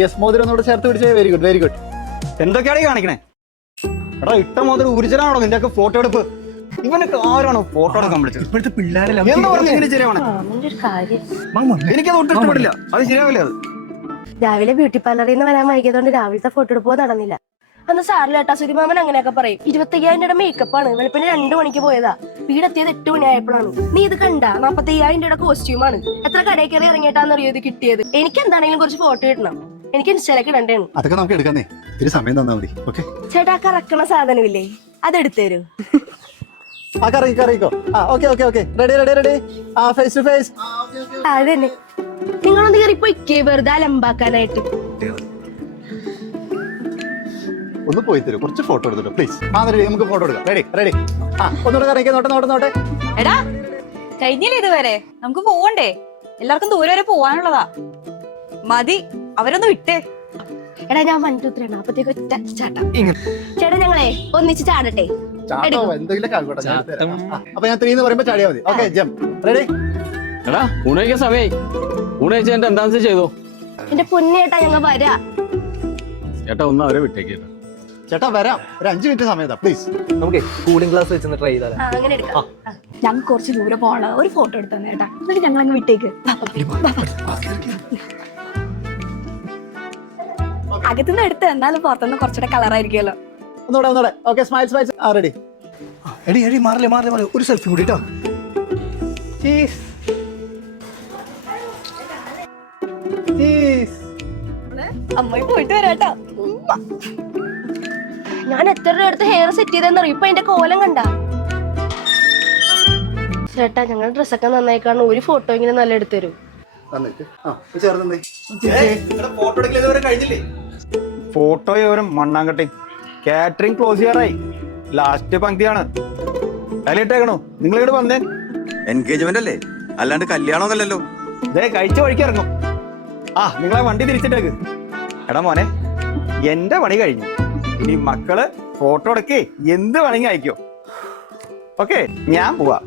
Yes, മോതിരം ഒന്നുകൂടെ ചേർത്ത് പിടിച്ചേ. Very good, very good. എന്തൊക്കെയാണ് ഈ കാണിക്കണേ? എടാ ഇട്ട മോതിരം ഊരിച്ചനാണോ നിന്റെ ഒക്കെ ഫോട്ടോ എടുപ്പ്? ഇവനൊക്കെ ആരാണോ ഫോട്ടോ എടുക്കാൻ വിളിച്ചത്? ഇപ്പോഴത്തെ പിള്ളേരെല്ലാം എന്ന് പറഞ്ഞ് ഇങ്ങനെ ശരിയാവണേ? എനിക്കത് ഒട്ടും ഇഷ്ടപ്പെടില്ല. അത് ശരിയാവില്ല. അത് രാവിലെ ബ്യൂട്ടി പാർലറിൽ നിന്ന് വരാൻ വൈകിയതുകൊണ്ട് രാവിലത്തെ ഫോട്ടോ എടുപ്പോ നടന്നില്ല. അന്ന് സാറിൽ ഏട്ടാ സുരിമാമൻ അങ്ങനെയൊക്കെ പറയും. 25,000 മേക്കപ്പ് ആണ്. വെളുപ്പിന് 2 മണിക്ക് പോയതാ. വീടെത്തിയത് 8 മണിയായപ്പോഴാണ്. നീ ഇത് കണ്ട? 45,000 കോസ്റ്റ്യൂമാണ്. എത്ര കടയിൽ കയറി ഇറങ്ങിയിട്ടാന്ന് ഇത് കിട്ടിയത്. എനിക്ക് എന്താണെങ്കിലും കുറച്ച് ഫോട്ടോ ഇടണം. എനിക്ക് ഇൻസ്റ്റയിലേക്ക് ഇടണ്ടേണ്. അതൊക്കെ നമുക്ക് എടുക്കാന്നേ. ഇത്തിരി സമയം തന്നാ മതി. ഓക്കെ ചേട്ടാ, കറക്കണ സാധനമില്ലേ, അതെടുത്തേരൂ. കറിയിക്കോ. Okay. Ready. Face to face. അതന്നെ. നിങ്ങളൊന്ന് കയറിപ്പോയിക്കേ വെറുതെ അലമ്പാക്കാനായിട്ട്. ഒന്ന് പോയി തരൂ, കുറച്ച് ഫോട്ടോ എടുത്തിട്ടോ പ്ലീസ്. റെഡി, നമുക്ക് ഫോട്ടോ എടുക്കാം. റെഡി. ഒന്നുകൂടെ കറിയിക്കോ. നോട്ടെ. എടാ കഴിഞ്ഞില്ലേ ഇതുവരെ? നമുക്ക് പോവണ്ടേ? എല്ലാവർക്കും ദൂരെ വരെ പോവാനുള്ളതാ. മതി, അവരൊന്ന് വിട്ടേ. എടാ ഞാൻ 1 2 3 അപ്പത്തേക്ക് ചാട്ടാ. ചേട്ടാ ഞങ്ങളെ ഒന്നിച്ച് ചാടട്ടെ. അപ്പൊ ഞാൻ 3 എന്ന് പറയുമ്പോ ചാടിയാ മതി. Okay, jump. റെഡി. എടാ ഊണഴിക്കാൻ സമയായി. ഊണഴിച്ച എന്റെ എന്താന്ന് ചെയ്തോ? എന്റെ പൊന്നേട്ടാ ഞങ്ങൾ വരാ. ചേട്ടാ ഒന്ന് അവരെ വിട്ടേക്ക്. ചേട്ടാ വരാം, ഒരു 5 മിനിറ്റ് സമയത്താ പ്ലീസ്. നമുക്ക് കൂളിംഗ് ഗ്ലാസ് വെച്ച് ട്രൈ ചെയ്താലോ? അങ്ങനെ എടുക്കാം. ഞങ്ങൾക്ക് കുറച്ച് ദൂരെ പോകണം. ഒരു ഫോട്ടോ എടുത്തു ചേട്ടാ, എന്നിട്ട് ഞങ്ങൾ അങ്ങ് വിട്ടേക്ക്. അകത്തുനിന്ന് എടുത്ത് എന്നാലും പുറത്തുനിന്ന് കുറച്ചുകൂടെ കളറായിരിക്കുമല്ലോ. ഒന്നുകൂടെ. Okay, smile. റെഡി. എടി മാറില്ലേ ഒരു സെൽഫി കൂടി കേട്ടോ. അമ്മായി പോയിട്ട് വരാട്ടോ. ഞാൻ എത്ര രൂപ എടുത്ത് ഹെയർ സെറ്റ് ചെയ്തെന്നറിയും. ഇപ്പൊ എന്റെ കോലം കണ്ട. ചേട്ടാ ഞങ്ങളുടെ ഡ്രസ്സൊക്കെ നന്നായി കാണും. ഒരു ഫോട്ടോ ഇങ്ങനെ നല്ല എടുത്തരൂ. ഫോട്ടോ ഇവരും മണ്ണാങ്കട്ടി. കാറ്ററിംഗ് ക്ലോസ് ചെയ്യാറായി. ലാസ്റ്റ് പങ്ക്തിയാണ്. അതിലിട്ടേക്കണോ? നിങ്ങൾ ഇവിടെ വന്നേ. എൻഗേജ്മെന്റ് അല്ലേ, അല്ലാണ്ട് കല്യാണമൊന്നല്ലല്ലോ. ഇതേ കഴിച്ച വഴിക്ക് ഇറങ്ങും. നിങ്ങളെ വണ്ടി തിരിച്ചിട്ടേക്ക്. എടാ മോനെ, എന്റെ പണി കഴിഞ്ഞു. ഇനി മക്കള് ഫോട്ടോ എടുക്കേ എന്ത് വേണമെങ്കിൽ അയക്കോ. ഓക്കെ, ഞാൻ പോവാ.